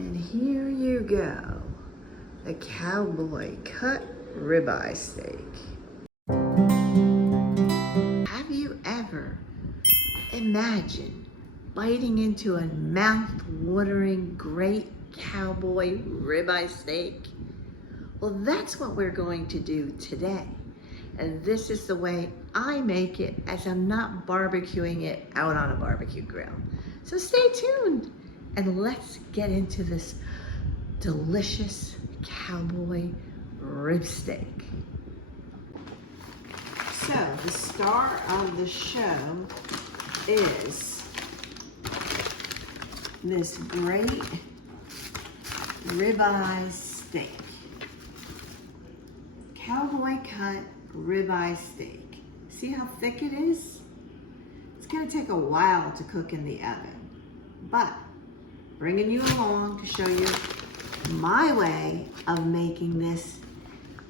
And here you go, the cowboy cut ribeye steak. Have you ever imagined biting into a mouth-watering great cowboy ribeye steak? Well, that's what we're going to do today. And this is the way I make it, as I'm not barbecuing it out on a barbecue grill. So stay tuned and let's get into this delicious cowboy rib steak. So the star of the show is this great ribeye steak. Cowboy cut ribeye steak. See how thick it is? It's gonna take a while to cook in the oven, but bringing you along to show you my way of making this.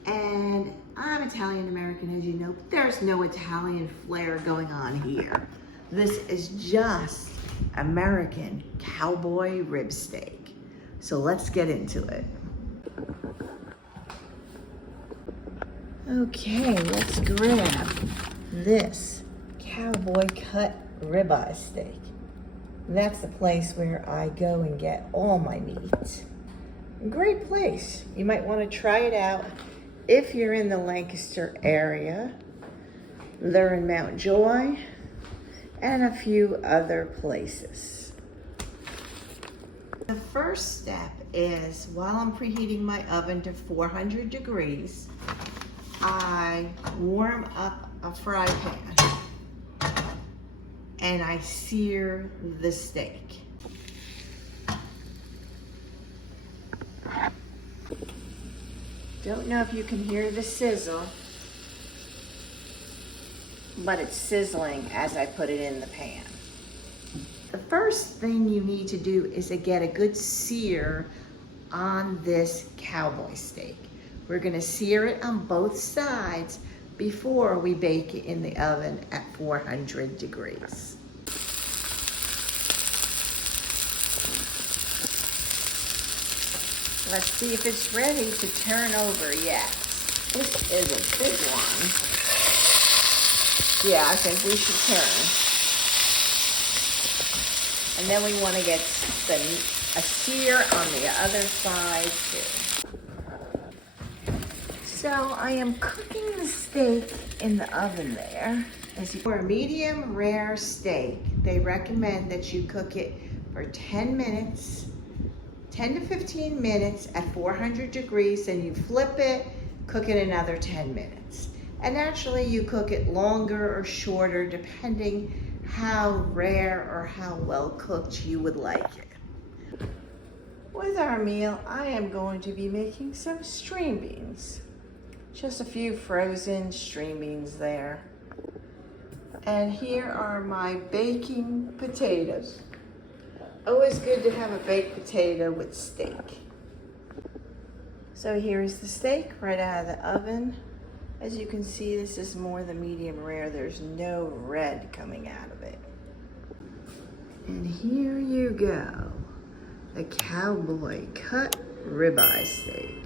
And I'm Italian American, as you know, but there's no Italian flair going on here. This is just American cowboy rib steak. So let's get into it. Okay, let's grab this cowboy cut ribeye steak. That's the place where I go and get all my meat. Great place. You might want to try it out if you're in the Lancaster area. They're in Mount Joy and a few other places. The first step is, while I'm preheating my oven to 400 degrees, I warm up a fry pan and I sear the steak. Don't know if you can hear the sizzle, but it's sizzling as I put it in the pan. The first thing you need to do is to get a good sear on this cowboy steak. We're gonna sear it on both sides before we bake it in the oven at 400 degrees. Let's see if it's ready to turn over yet. This is a big one. Yeah, I think we should turn. And then we want to get a sear on the other side too. So I am cooking the steak in the oven there. For a medium rare steak, they recommend that you cook it for 10 minutes, 10 to 15 minutes at 400 degrees, and you flip it, cook it another 10 minutes. And actually you cook it longer or shorter depending how rare or how well cooked you would like it. With our meal, I am going to be making some string beans. Just a few frozen string beans there. And here are my baking potatoes. Always good to have a baked potato with steak. So here's the steak right out of the oven. As you can see, this is more the medium rare. There's no red coming out of it. And here you go, the cowboy cut ribeye steak.